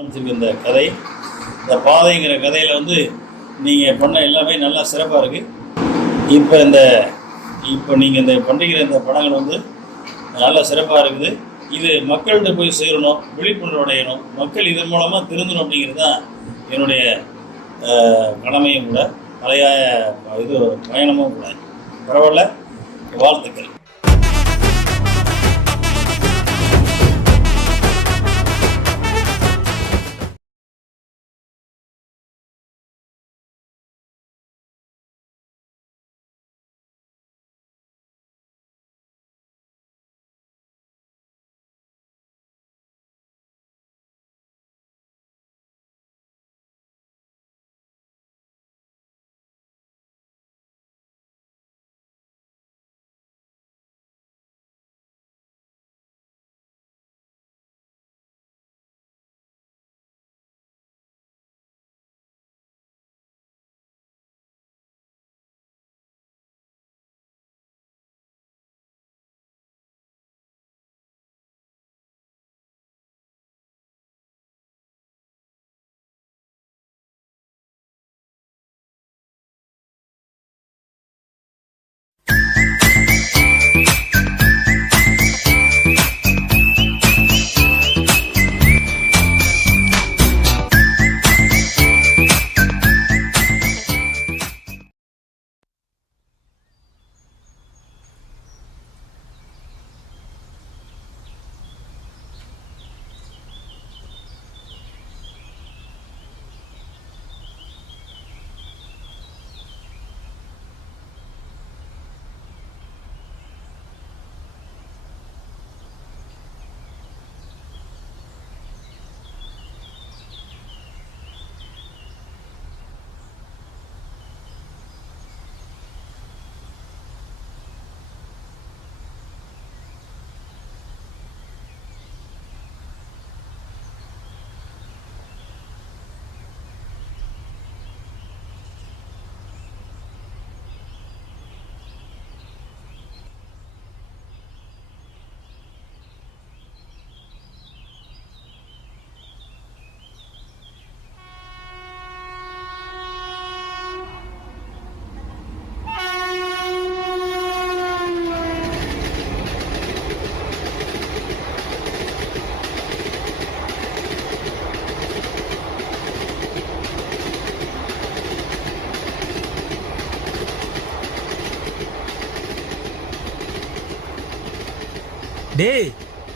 ஆரம்பிச்சிருக்கு இந்த கதை. இந்த பாதைங்கிற கதையில் வந்து நீங்கள் பண்ண எல்லாமே நல்லா சிறப்பாக இருக்குது. இப்போ நீங்கள் இந்த பண்ணுற இந்த படங்கள் வந்து நல்லா சிறப்பாக இருக்குது. இது மக்கள்கிட்ட போய் சேரணும், விழிப்புணர்வு அடையணும், மக்கள் இதன் மூலமாக திருந்தணும் அப்படிங்கிறது தான் என்னுடைய கடமையும் கூட, பழைய பயணமும் கூட. பரவாயில்ல, வாழ்த்துக்கள்.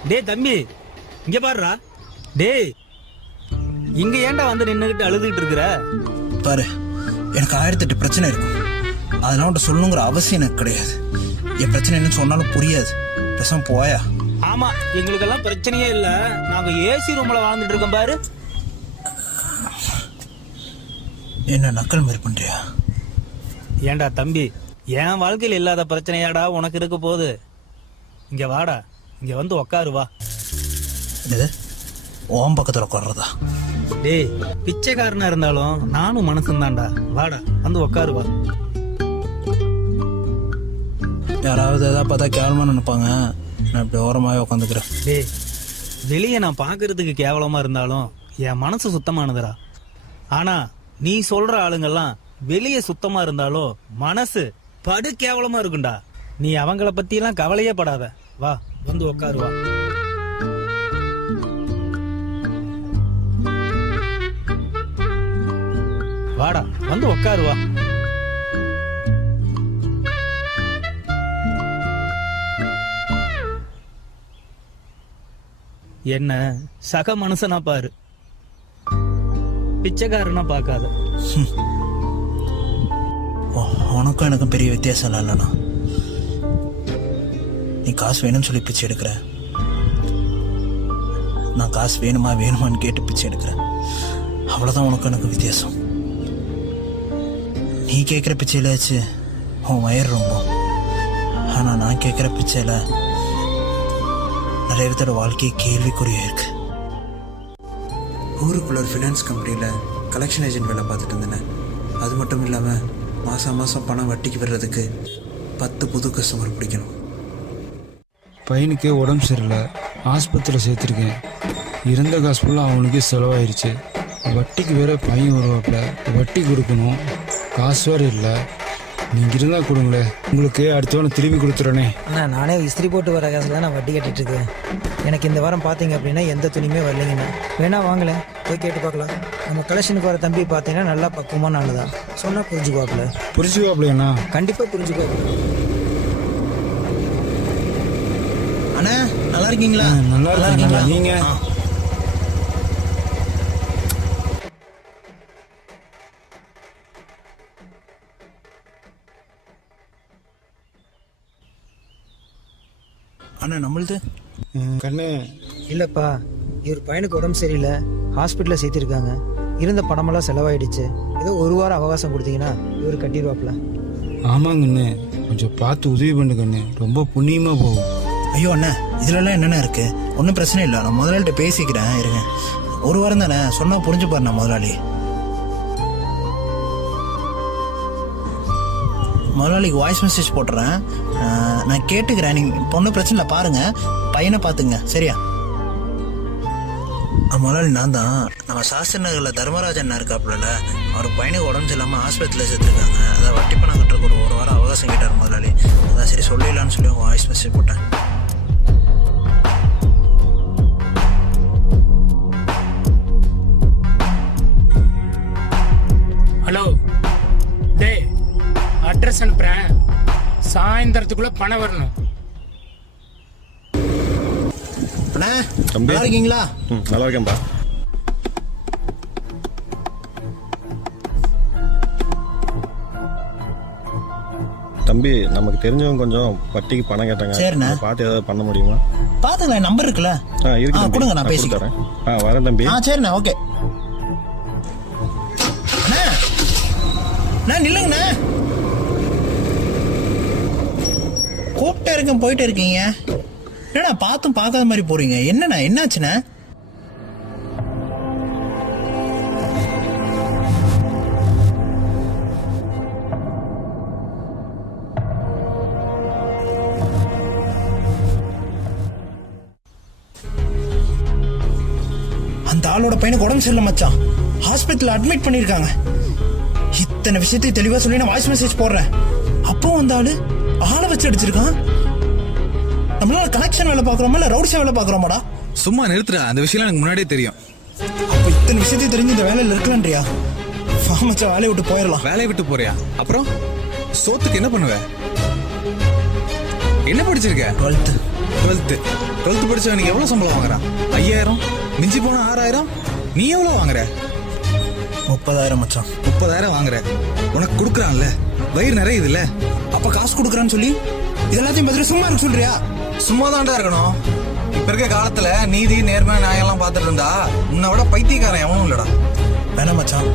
டேய் தம்பி, இங்க பாருடா. டேய், இங்க ஏன்டா வந்து நின்னுகிட்டு அழுதுகிட்டு இருக்கிற? பாரு, எனக்கு 1008 பிரச்சனை இருக்கும். அதெல்லாம் உன்ட்ட சொல்லணுங்கிற அவசியம் எனக்கு கிடையாது. என் பிரச்சனை என்னன்னு சொன்னாலும் புரியாது. பேசாம போயா. ஆமா, எங்களுக்கெல்லாம் பிரச்சனையே இல்ல. நாங்க ஏசி ரூம்ல வாழ்ந்துட்டு இருக்கோம் பாரு. என்ன நக்கல் மாரி பண்றியா? ஏன்டா தம்பி, என் வாழ்க்கையில் இல்லாத பிரச்சனையாடா உனக்கு இருக்க போகுது. இங்க வாடா, இங்க வந்து உக்காரு வா. ஓம் பக்கத்துல உட்கார்றதா? டேய், பிச்சைக்காரனா இருந்தாலும் நானும் மனசுந்தான்டா. வாடா, வந்து உக்காரு வா. யாராவது ஏதாவது பார்த்தா கேவலமா நினைப்பாங்க. நான் இப்படி ஓரமாவே உட்காந்துக்கிறேன். டேய், வெளியே நான் பாக்குறதுக்கு கேவலமா இருந்தாலும் என் மனசு சுத்தமானதுடா. ஆனா நீ சொல்ற ஆளுங்கெல்லாம் வெளியே சுத்தமா இருந்தாலும் மனசு படு கேவலமா இருக்குண்டா. நீ அவங்கள பத்தி எல்லாம் கவலையே படாத. வா, வந்து உக்காருவா. வாடா, வந்து உக்காருவா. என்ன சக மனுஷனா பாரு, பிச்சைக்காரனா பாக்காத. உனக்கும் எனக்கும் பெரிய வித்தியாசம் இல்லைண்ணா. நீ காசு வேணும்னு சொல்லி பிச்சை எடுக்கிற, நான் காசு வேணுமான்னு கேட்டு பிச்சை எடுக்கிறேன். அவ்வளோதான் உனக்கு எனக்கு வித்தியாசம். நீ கேட்குற பிச்சையிலாச்சு உன் வயிறு ரொம்ப, ஆனால் நான் கேட்குற பிச்சையில் நிறைய பேரோட வாழ்க்கையை கேள்விக்குறியாக இருக்கு. ஊருக்குள்ள ஒரு ஃபினான்ஸ் கம்பெனியில் கலெக்ஷன் ஏஜென்ட் வேலை பார்த்துட்டு இருந்தேன். அது மட்டும் இல்லாமல் மாதம் பணம் வட்டிக்கு வர்றதுக்கு 10 புது கஸ்டமர் பிடிக்கணும். பையனுக்கு உடம்பு சரியில்லை, ஆஸ்பத்திரியில் சேர்த்துருக்கேன். இருந்த காசு ஃபுல்லாக அவனுக்கே செலவாயிருச்சு. வட்டிக்கு வேற பையன் வருவாப்புல, வட்டி கொடுக்கணும், காசு வேறு இல்லை. நீங்கள் இருந்தால் கொடுங்களேன், உங்களுக்கு அடுத்த வாரம் திருப்பி கொடுத்துறேனே. அண்ணா நானே இஸ்திரி போட்டு வர காசுல நான் வட்டி கட்டிட்டு இருக்கேன். எனக்கு இந்த வாரம் பார்த்தீங்க அப்படின்னா எந்த துணியுமே வரலைங்கண்ணா. வேணா வாங்கல போய் கேட்டு பார்க்கலாம். நம்ம கலெக்ஷனுக்கு வர தம்பி பார்த்தீங்கன்னா நல்லா பக்குவமான ஆளுதான், சொன்னால் புரிஞ்சுக்குவாப்புல. புரிஞ்சுக்காப்புலையாண்ணா? கண்டிப்பாக புரிஞ்சுக்குவாப்புல. அண்ணா நல்லா இருக்கீங்களா? நல்லா இருக்கீங்களா நீங்கள்? அண்ணா நம்மளுது கண்ணு இல்லைப்பா, இவர் பையனுக்கு உடம்பு சரியில்லை, ஹாஸ்பிட்டலில் சேர்த்திருக்காங்க. இருந்த பணமெல்லாம் செலவாயிடுச்சு. ஏதோ ஒரு வாரம் அவகாசம் கொடுத்தீங்கன்னா இவர் கட்டிடுவாப்புல. ஆமாங்கண்ணு, கொஞ்சம் பார்த்து உதவி பண்ணு கண்ணு, ரொம்ப புண்ணியமாக போகும். ஐயோ அண்ணா இதுலலாம் என்னென்ன இருக்கு? ஒன்றும் பிரச்சனை இல்லை, நான் முதலாளிகிட்ட பேசிக்கிறேன், இருங்க. ஒரு வாரம் தானே சொன்னால் புரிஞ்சுப்பாருண்ணா முதலாளிக்கு வாய்ஸ் மெசேஜ் போட்டுறேன், நான் கேட்டுக்கிறேன். நீங்கள் பொண்ணு பிரச்சனை இல்லை, பாருங்க பையனை பார்த்துங்க, சரியா? முதலாளி நான் தான். நம்ம சாஸ்திர நகரில் தர்மராஜன் இருக்காப்புல, அவர் பையனுக்கு உடம்பு சரியில்லாமல் ஆஸ்பத்திரியில் சேர்த்துருக்காங்க. அதான் வட்டி பணம் கட்டுறதுக்கு ஒரு வாரம் அவகாசம் கேட்டார் முதலாளி. அதான் சரி சொல்லிடலான்னு சொல்லி வாய்ஸ் மெசேஜ் போட்டேன். ஹலோ டே, அட்ரஸ் அனுப்புறேன், சாயந்தரத்துக்குள்ள பணம் வரணும். அண்ணா நல்லா இருக்கீங்களா? நல்லா இருக்கேன்பா. தம்பி, நமக்கு தெரிஞ்சவங்க கொஞ்சம் வட்டிக்கு பணம் கேட்டாங்க. சரிண்ணா. பார்த்து ஏதாவது பண்ண முடியுமா? பார்த்துங்களேன், நம்பர் இருக்குல்ல? இருக்கு தம்பி. கொடுங்க, நான் கொடுத்து பேசிக்கிறேன். தரேன். வரேன் தம்பி. சரிண்ணா, ஓகே. அண்ணா நில்லுங்கண்ணா, கூப்பிட்டே இருக்கேன் போயிட்டே இருக்கீங்க. என்னண்ணா பார்த்தும் பார்க்காத மாதிரி போறீங்க? என்னண்ணா என்னாச்சுண்ணா? அந்த ஆளோட பையனுக்கு உடம்பு சரியில்லை மச்சான், ஹாஸ்பிட்டல் அட்மிட் பண்ணிருக்காங்க. இத்தனை விஷயத்தையும் தெளிவா சொல்லி நான் வாய்ஸ் மெசேஜ் போடுறேன். அப்போ அந்த ஆளை வச்சு அடிச்சிருக்கான். நம்மளால கலெக்ஷன் வேலை பாக்குறோமா இல்ல ரவுடிஷா வேலை பாக்குறோமாடா? சும்மா நிறுத்துறா, அந்த விஷயம் எனக்கு முன்னாடியே தெரியும். அப்ப இத்தனை விஷயத்தையும் தெரிஞ்சு இந்த வேலையில இருக்கலான்றியா? மச்சான் வேலையை விட்டு போயிடலாம். வேலையை விட்டு போறியா? அப்புறம் சோத்துக்கு என்ன பண்ணுவ? என்ன படிச்சிருக்க? 12th படிச்சவனுக்கு எவ்வளவு சம்பளம் வாங்குறான்? 5000, மிஞ்சி போன 6000. நீ எவ்வளவு வாங்குற? 30,000 மச்சான். 30,000 வாங்குற, உனக்கு கொடுக்குறான்ல, வயிறு நிறையுது இல்ல? அப்ப காசு கொடுக்குறான்னு சொல்லி இதெல்லாத்தையும் பதில் சும்மா இருக்கு சொல்றியா? சும்மா தான்டா இருக்கணும். இப்ப இருக்க காலத்துல நீதி நேர்மை நியாயம்லாம் பார்த்துட்டு இருந்தா உன்னை விட பைத்தியக்காரன் எவனும் இல்லடா. வேணாம் மச்சான்,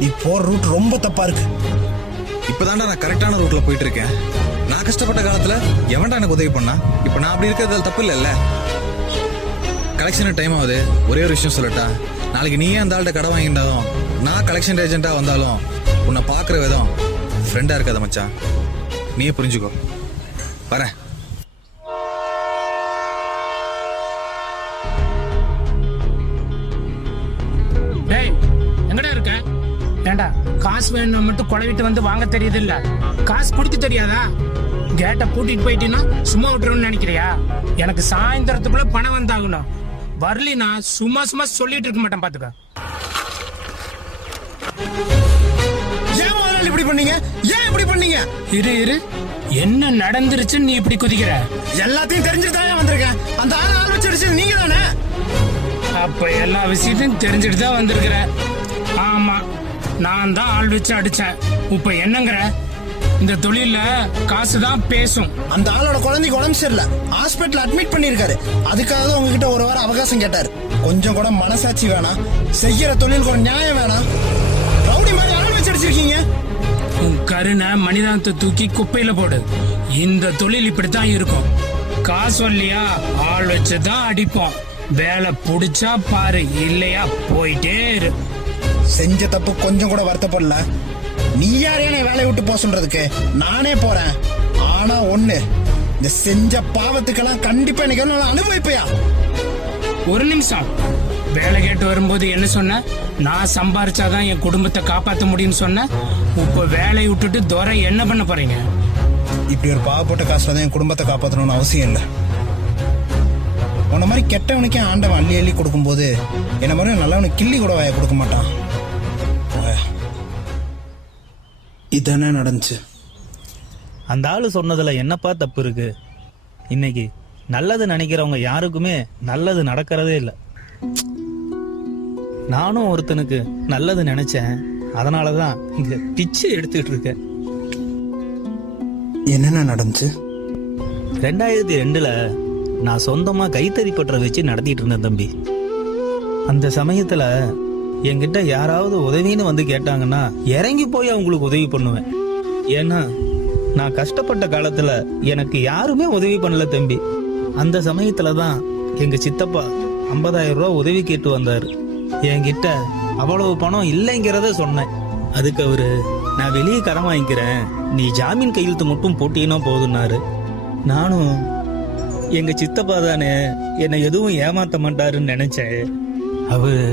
நீ போற ரூட் ரொம்ப தப்பா இருக்கு. இப்பதான்டா நான் கரெக்டான ரூட்ல போயிட்டு இருக்கேன். நான் கஷ்டப்பட்ட காலத்துல எவன்டா எனக்கு உதவி பண்ணா? இப்ப நான் அப்படி இருக்கிறது தப்பு இல்லைல்ல? கலெக்ஷன் டைம் ஆகுது. ஒரே ஒரு விஷயம் சொல்லட்டா, நாளைக்கு நீயே அந்த ஆள்கிட்ட கடை வாங்கிட்டாலும் நான் கலெக்ஷன் ஏஜென்ட்டா வந்தாலும் உன்னை பாக்குற விதம் ஃப்ரெண்டா இருக்காத மச்சான், நீயே புரிஞ்சுக்கோ. வரேன். டேய், எங்கடா இருக்க? ஏண்டா காசு வேணும் மட்டும் கொடைவிட்டு வந்து வாங்க தெரியுது இல்ல? காசு கொடுக்க தெரியாதா? கேட்ட பூட்டிட்டு போயிட்டீங்கன்னா சும்மா விட்டுருன்னு நினைக்கிறியா? எனக்கு சாயந்தரத்துக்குள்ள பணம் வந்தாகணும். வரலினா சும்மா சும்மா சொல்லிட்டு இருக்க மாட்டேன், பாத்துக்க. ஏன் முதலாளி இப்படி பண்ணீங்க? ஏன் இப்படி பண்ணீங்க? இரு, என்ன நடந்துருச்சுன்னு நீ இப்படி குதிக்கிற? எல்லாத்தையும் தெரிஞ்சுட்டு தான் வந்திருக்கேன். அந்த ஆள் வச்சு அடிச்சது நீங்க தானே? அப்ப எல்லா விஷயத்தையும் தெரிஞ்சுட்டு தான் வந்திருக்கிற. ஆமா, நான் தான் ஆள் வச்சு அடிச்சேன். இப்ப என்னங்கிற? இந்த தொழில காசு தான் பேசும். அந்த ஆளோட குழந்தைக்கு உடம்பு சரியில்லை, ஹாஸ்பிட்டல் அட்மிட் பண்ணிருக்காரு. அதுக்காக தான் உங்ககிட்ட ஒரு வாரம் அவகாசம் கேட்டாரு. கொஞ்சம் கூட மனசாட்சி வேணாம், செய்யற தொழிலுக்கு ஒரு நியாயம் வேணாம். ரவுடி மாதிரி ஆள் வச்சு அடிச்சிருக்கீங்க. உன் கருணை மனிதனத்தை தூக்கி குப்பையில போடு. இந்த தொழில் இப்படித்தான் இருக்கும். காசு இல்லையா, ஆள் வச்சுதான் அடிப்போம். வேலை புடிச்சா பாரு, இல்லையா போயிட்டே இரு. செஞ்ச தப்பு கொஞ்சம் கூட வருத்தப்படல. நீ யாரையான வேலையை விட்டு போக சொல்றதுக்கு? நானே போறேன். ஆனா ஒண்ணு, இந்த செஞ்ச பாவத்துக்கெல்லாம் கண்டிப்பா எனக்கு அனுபவிப்பையா? ஒரு நிமிஷம். வேலை கேட்டு வரும்போது என்ன சொன்ன? நான் சம்பாரிச்சாதான் என் குடும்பத்தை காப்பாற்ற முடியும்னு சொன்ன. இப்ப வேலையை விட்டுட்டு துரை என்ன பண்ண போறீங்க? இப்படி ஒரு பாவப்பட்ட காசுல தான் என் குடும்பத்தை காப்பாற்றணும்னு அவசியம் இல்லை. உன்ன மாதிரி கெட்டவனுக்கே ஆண்டவன் அள்ளி அள்ளி கொடுக்கும்போது என்ன மாதிரி நல்லவனுக்கு கிள்ளி கூட வாய கொடுக்க மாட்டான். இதானே நடந்துச்சு. அந்த ஆளு சொன்னதுல என்னப்பா தப்பு இருக்கு? இன்னைக்கு நல்லது நினைக்கிறவங்க யாருக்குமே நல்லது நடக்கிறதே இல்லை. நானும் ஒருத்தனுக்கு நல்லது நினைச்சேன், அதனாலதான் இங்க பிச்சை எடுத்துட்டு இருக்கேன். என்னென்ன நடந்துச்சு? 2002ல நான் சொந்தமா கைத்தறி பற்ற வச்சு நடத்திட்டு இருந்தேன் தம்பி. அந்த சமயத்துல என்கிட்ட யாராவது உதவின்னு வந்து கேட்டாங்கன்னா இறங்கி போய் அவங்களுக்கு உதவி பண்ணுவேன். ஏன்னா நான் கஷ்டப்பட்ட காலத்துல எனக்கு யாருமே உதவி பண்ணல தம்பி. அந்த சமயத்துலதான் எங்க சித்தப்பா 50,000 ரூபா உதவி கேட்டு வந்தாரு. என்கிட்ட அவ்வளவு பணம் இல்லைங்கிறத சொன்னேன். அதுக்கு அவரு, நான் வெளியே கடன் வாங்கிக்கிறேன், நீ ஜாமீன் கையெழுத்து மட்டும் போட்டீங்கன்னா போதுன்னாரு. நானும் எங்க சித்தப்பா தானே என்னை எதுவும் ஏமாத்த மாட்டாருன்னு நினைச்சேன். அவரு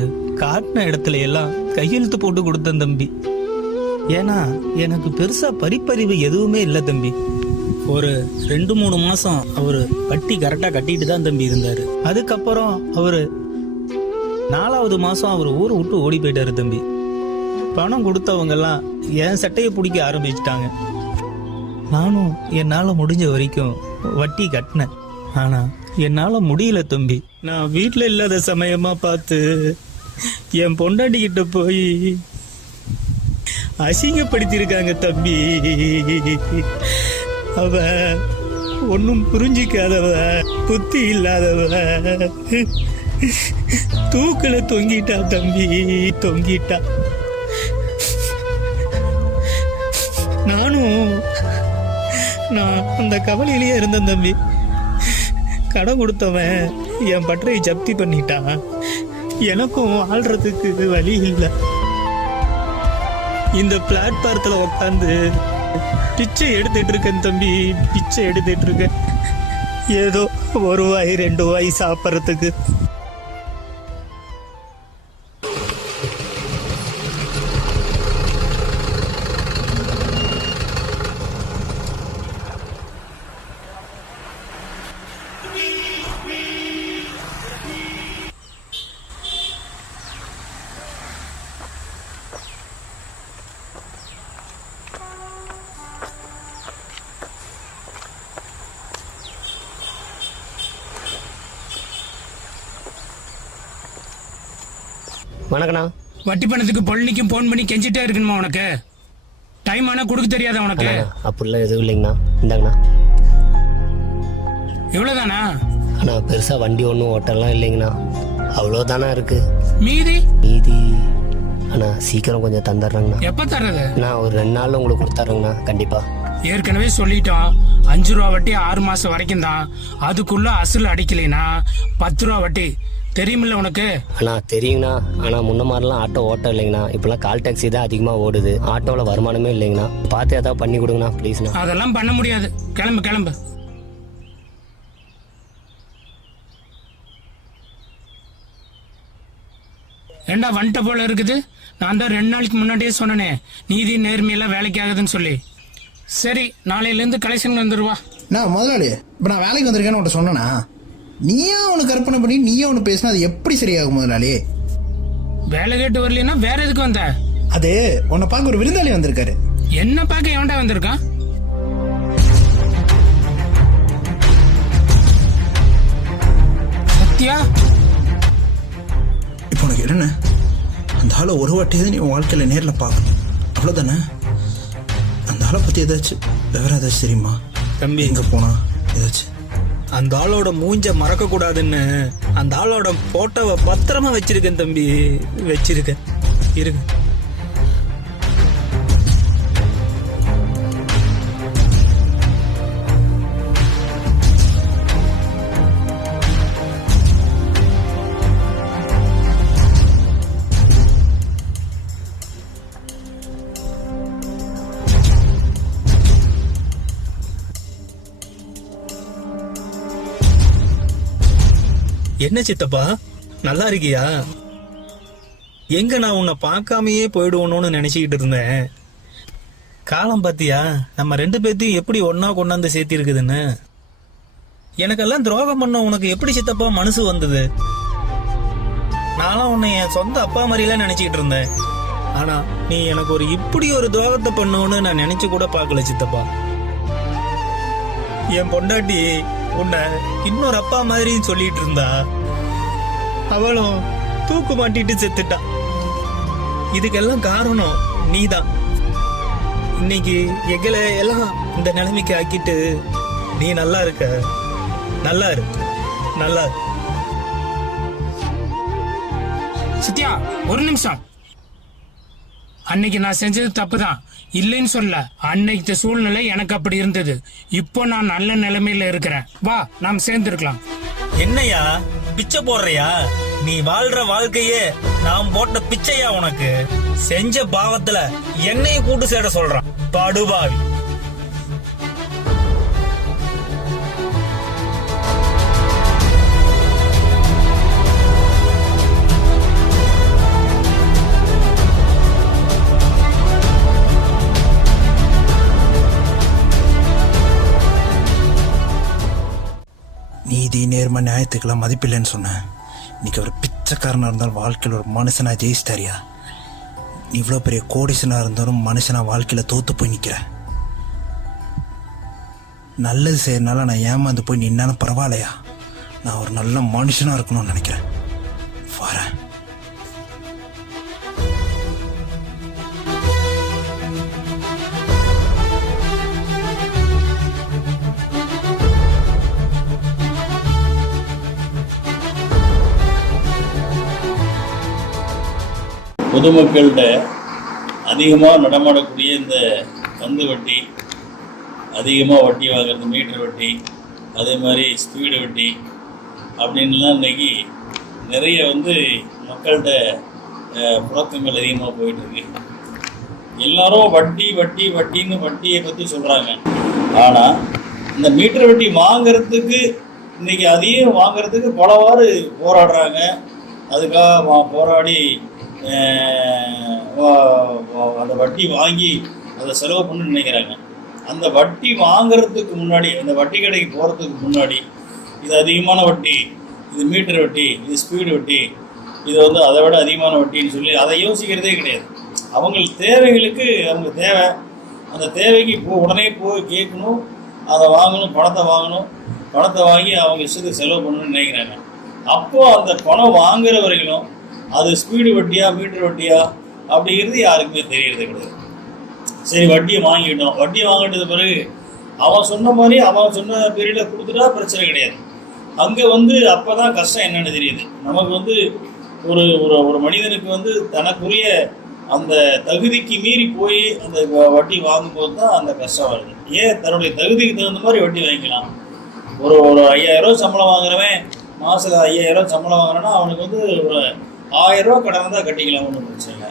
காட்டின இடத்துல எல்லாம் கையெழுத்து போட்டு கொடுத்தேன் தம்பி. ஏன்னா எனக்கு பெருசா படிப்பறிவு எதுவுமே இல்லை தம்பி. ஒரு 2-3 மாசம் அவரு வட்டி கரெக்டா கட்டிட்டு தான் தம்பி இருந்தாரு. அதுக்கப்புறம் அவரு 4வது மாசம் அவர் ஊரை விட்டு ஓடி போயிட்டாரு தம்பி. பணம் கொடுத்தவங்க எல்லாம் என் சட்டையை பிடிக்க ஆரம்பிச்சிட்டாங்க. நானும் என்னால முடிஞ்ச வரைக்கும் வட்டி கட்டினேன். ஆனா என்னால முடியல தம்பி. நான் வீட்டுல இல்லாத சமயமா பார்த்து என் பொண்டாட்டி கிட்ட போய் அசிங்கப்படுத்திருக்காங்க தம்பி. அவ ஒன்னும் புரிஞ்சிக்காதவ, புத்தி இல்லாதவ, தூக்கல தொங்கிட்டா தம்பி, தொங்கிட்டா. நான் அந்த கவலையிலேயே இருந்தேன் தம்பி. கடன் கொடுத்தவன் என் பட்டறையை ஜப்தி பண்ணிட்டான். எனக்கும் வாழ்றதுக்கு வழி இல்லை. இந்த பிளாட்பாரத்துல உட்காந்து பிச்சை எடுத்துட்டு இருக்கேன் தம்பி, பிச்சை எடுத்துட்டு இருக்கேன். ஏதோ 1 ரூபாய் 2 ரூபாய் சாப்பிட்றதுக்கு. வணக்கண்ணா. வட்டி பணத்துக்கு பொள்ளிக்கும் போன் பண்ணி கெஞ்சிட்டே இருக்கணுமா உனக்கு? டைம் ஆனா கொடுக்க தெரியாதா உனக்கு? அப்படிலாம் எதுவும் இல்லைங்கண்ணா. இந்தாங்கண்ணா. இவ்வளவுதானா? அண்ணா பெருசா வண்டி ஒன்றும் ஓட்டலாம் இல்லைங்கண்ணா, அவ்வளோதானா இருக்கு. மீதி அண்ணா சீக்கிரம் கொஞ்சம் தந்துடுறேங்கண்ணா. எப்ப தர்றது? நான் ஒரு 2 நாள்ல உங்களுக்கு கொடுத்துட்றேங்கண்ணா கண்டிப்பா. ஏற்கனவே சொல்லிட்டோம், 5 ரூபா வட்டி 6 மாசம் வரைக்கும் தான். அதுக்குள்ள அசல் அடிக்கலைனா 10 ரூபா வட்டி. தெரியுமில்ல உனக்கு? அண்ணா தெரியுங்கண்ணா. ஆனா முன்ன மாதிரிலாம் ஆட்டோ ஓட்டம் இல்லைங்கண்ணா. இப்பெல்லாம் கால் டாக்ஸி தான் அதிகமா ஓடுது. ஆட்டோவில் வருமானமே இல்லைங்கண்ணா. பார்த்து ஏதாவது பண்ணி கொடுங்கண்ணா ப்ளீஸ்ண்ணா. அதெல்லாம் பண்ண முடியாது. கிளம்பு கிளம்பு. ஏண்டா வந்துட்ட போல இருக்குது. நான் தான் 2 நாளைக்கு முன்னாடியே சொன்னனே நீதி நேர்மையெல்லாம் வேலைக்கு ஆகுதுன்னு சொல்லி. சரி, நாளையிலேருந்து கலெக்ஷன் வந்துருவா. நான் முதலாளி இப்போ நான் வேலைக்கு வந்திருக்கேன்னு உன்ட்ட சொன்னேன்னா, நீயா அவனு கற்பனை பண்ணி நீயே ஒன்று பேசினா அது எப்படி சரியாகும் முதலாளி? வேலை கேட்டு வரலன்னா வேற எதுக்கு வந்த? அது உன்னை பார்க்க ஒரு விருந்தாளி வந்திருக்காரு. என்ன பார்க்க எவன்டா வந்திருக்கான்? சத்யா? இப்போ உனக்கு என்ன, அந்த ஆளை ஒரு வாட்டியாவது நீ உன் வாழ்க்கையில் நேரில் பார்க்கணும், அவ்வளோதானே? அந்த ஆளை பற்றி ஏதாச்சும் வேற ஏதாச்சும் தெரியுமா தம்பி? எங்கே போனா ஏதாச்சும்? அந்த ஆளோட மூஞ்ச மறக்க கூடாதுன்னு அந்த ஆளோட போட்டோவை பத்திரமா வச்சிருக்கேன் தம்பி, வச்சிருக்கேன். இருக்கு. என்ன சித்தப்பா, நல்லா இருக்கியா? எங்க நான் உன்னை பார்க்காமையே போயிடுவோன்னு நினைச்சுக்கிட்டு இருந்தேன். காலம் பாத்தியா, நம்ம 2 பேர்த்தையும் எப்படி ஒன்னா கொண்டாந்து சேர்த்தி இருக்குதுன்னு. எனக்கெல்லாம் துரோகம் பண்ண உனக்கு எப்படி சித்தப்பா மனசு வந்தது? நானும் உன்னை என் சொந்த அப்பா மாதிரிலாம் நினைச்சுக்கிட்டு இருந்தேன். ஆனா நீ எனக்கு இப்படி ஒரு துரோகத்தை பண்ணணும்னு நான் நினைச்சு கூட பார்க்கல சித்தப்பா. என் பொண்டாட்டி உன்னை இன்னொரு அப்பா மாதிரி சொல்லிட்டு இருந்தா, அவளும் தூக்கு மாட்டிட்டு செத்துட்டா. இதுக்கெல்லாம் காரணம் நீதான். இன்னைக்கு எங்களை எல்லாம் இந்த நிலைமைக்கு ஆக்கிட்டு நீ நல்லா இருக்க. நல்லா இரு, நல்லா இரு. சத்யா, ஒரு நிமிஷம். அன்னைக்கு நான் செஞ்சது தப்புதான், இல்லைன்னு சொல்ல. அன்னைக்கு சூழ்நிலை எனக்கு அப்படி இருந்தது. இப்போ நான் நல்ல நிலைமையில இருக்கிறேன். வா, நாம் சேர்ந்திருக்கலாம். என்னையா பிச்சை போடுறியா? நீ வாழ்ற வாழ்க்கையே நான் போட்ட பிச்சையா உனக்கு? செஞ்ச பாவத்துல என்னைய கூட்டு சேர சொல்றான் படுபாவி. நீதி நேர்மை நியாயத்துக்கெல்லாம் மதிப்பில்லைன்னு சொன்னேன். இன்னைக்கு அவர் பிச்சைக்காரனாக இருந்தாலும் வாழ்க்கையில் ஒரு மனுஷனா ஜெயிச்சிட்டாரியா. நீ இவ்வளோ பெரிய கோடீசனாக இருந்தாலும் மனுஷனா வாழ்க்கையில் தோத்து போய் நிற்கிற. நல்லது செய்யறதுனால நான் ஏமாந்து போய் நின்னாலும் பரவாயில்லையா. நான் ஒரு நல்ல மனுஷனாக இருக்கணும்னு நினைக்கிறேன். வரேன். பொதுமக்கள்கிட்ட அதிகமாக நடமாடக்கூடிய இந்த கந்து வட்டி, அதிகமாக வட்டி வாங்குறது, மீட்டர் வட்டி, அதே மாதிரி ஸ்பீடு வட்டி அப்படின்லாம் இன்றைக்கி நிறைய மக்கள்கிட்ட புழக்கங்கள் அதிகமாக போயிட்டுருக்கு. எல்லாரும் வட்டி வட்டி வட்டின்னு வட்டியை பற்றி சொல்கிறாங்க. ஆனால் இந்த மீட்டர் வட்டி வாங்கிறதுக்கு இன்றைக்கி அதையும் வாங்கிறதுக்கு பலவாறு போராடுறாங்க. அதுக்காக போராடி அந்த வட்டி வாங்கி அதை செலவு பண்ணு நினைக்கிறாங்க. அந்த வட்டி வாங்கிறதுக்கு முன்னாடி, அந்த வட்டி கடைக்கு போகிறதுக்கு முன்னாடி, இது அதிகமான வட்டி, இது மீட்டர் வட்டி, இது ஸ்பீடு வட்டி, இது அதை விட அதிகமான வட்டின்னு சொல்லி அதை யோசிக்கிறதே கிடையாது. அவங்க தேவைகளுக்கு அவங்க தேவை, அந்த தேவைக்கு உடனே போய் கேட்கணும், அதை வாங்கணும், பணத்தை வாங்கி அவங்க இஷ்டத்துக்கு செலவு பண்ணணும்னு நினைக்கிறாங்க. அப்போது அந்த பணம் வாங்குற வரைக்கும் அது ஸ்பீடு வட்டியா மீட்டர் வட்டியா அப்படிங்கிறது யாருக்குமே தெரியறது கிடையாது. சரி, வட்டியை வாங்கிட்டோம், வட்டி வாங்கிட்டது பிறகு அவன் சொன்ன மாதிரி அவன் சொன்ன பீரியடில் கொடுத்துட்டா பிரச்சனை கிடையாது. அங்கே அப்போ தான் கஷ்டம் என்னென்னு தெரியுது. நமக்கு ஒரு ஒரு மனிதனுக்கு தனக்குரிய அந்த தகுதிக்கு மீறி போய் அந்த வட்டி வாங்கும்போது தான் அந்த கஷ்டம் வருது. ஏன் தன்னுடைய தகுதிக்கு தகுந்த மாதிரி வட்டி வாங்கிக்கலாம். ஒரு 5000 சம்பளம் வாங்குறவன் மாதம் 5000 சம்பளம் வாங்குறேன்னா அவனுக்கு ஒரு 1000 ரூபா கடன் தான் கட்டிக்கலாம், ஒன்றும் பிரச்சனை இல்லை.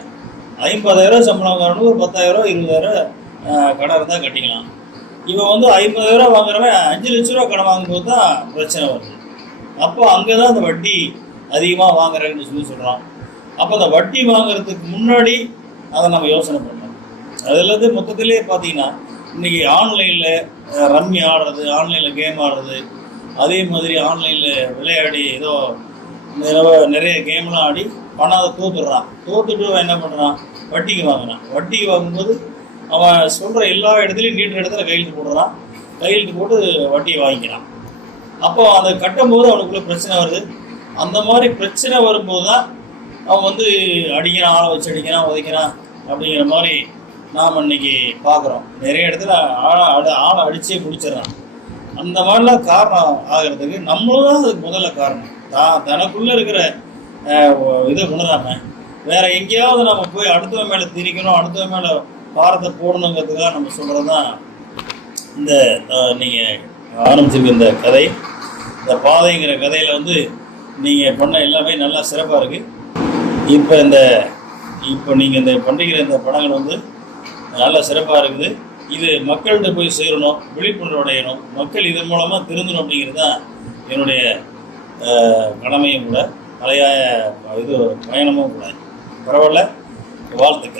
50,000 சம்பளம் வாங்கணும், ஒரு 10,000 20,000 கடன் தான் கட்டிக்கலாம். இவன் 50,000 வாங்குறவன் 5 லட்ச ரூபா கடன் வாங்கும்போது தான் பிரச்சனை வருது. அப்போ அங்கே தான் அந்த வட்டி அதிகமாக வாங்குறேன்னு சொல்கிறான். அப்போ அந்த வட்டி வாங்குறதுக்கு முன்னாடி அதை நம்ம யோசனை பண்ணணும். அதில் மொத்தத்திலே பார்த்தீங்கன்னா இன்றைக்கி ஆன்லைனில் ரம்மி ஆடுறது, ஆன்லைனில் கேம் ஆடுறது, அதே மாதிரி ஆன்லைனில் விளையாடி ஏதோ நிறைய கேம்லாம் ஆடி பணம் தோத்துடுறான். தோத்துட்டு அவன் என்ன பண்ணுறான், வட்டிக்கு வாங்குறான். வட்டிக்கு வாங்கும்போது அவன் சொல்கிற எல்லா இடத்துலையும் நீட்டுற இடத்துல கையெழுத்து போடுறான். கையெழுத்து போட்டு வட்டியை வாங்கிக்கிறான். அப்போ அதை கட்டும்போது அவனுக்குள்ள பிரச்சனை வருது. அந்த மாதிரி பிரச்சனை வரும்போது தான் அவன் அடிக்கிறான், ஆளை வச்சு அடிக்கிறான், உதைக்கிறான் அப்படிங்கிற மாதிரி நாம் இன்னைக்கு பார்க்குறோம். நிறைய இடத்துல ஆளை அடிச்சே பிடிச்சிடறான். அந்த மாதிரிலாம் காரணம் ஆகிறதுக்கு நம்மளும் தான் அதுக்கு முதல்ல காரணம். தனக்குள்ளே இருக்கிற இதை உணராம வேற எங்கேயாவது நம்ம போய் அடுத்தவன் மேலே திரிக்கணும், அடுத்தவன் மேலே பாரத்தை போடணுங்கிறதுக்காக நம்ம சொல்கிறது தான் இந்த நீங்கள் ஆரம்பிச்சிருக்க இந்த கதை. இந்த பாதைங்கிற கதையில் நீங்கள் பண்ண எல்லாமே நல்லா சிறப்பாக இருக்குது. இப்போ நீங்கள் இந்த பண்ணுற இந்த படங்கள் நல்லா சிறப்பாக இருக்குது. இது மக்கள்கிட்ட போய் சேரணும், விழிப்புணர்வு அடையணும், மக்கள் இதன் மூலமாக திருந்தணும் அப்படிங்கிறது தான் என்னுடைய கடமையும் கூட, தலையாய இது பயணமும் கூட. பரவாயில்ல, வாழ்த்துக்கள்.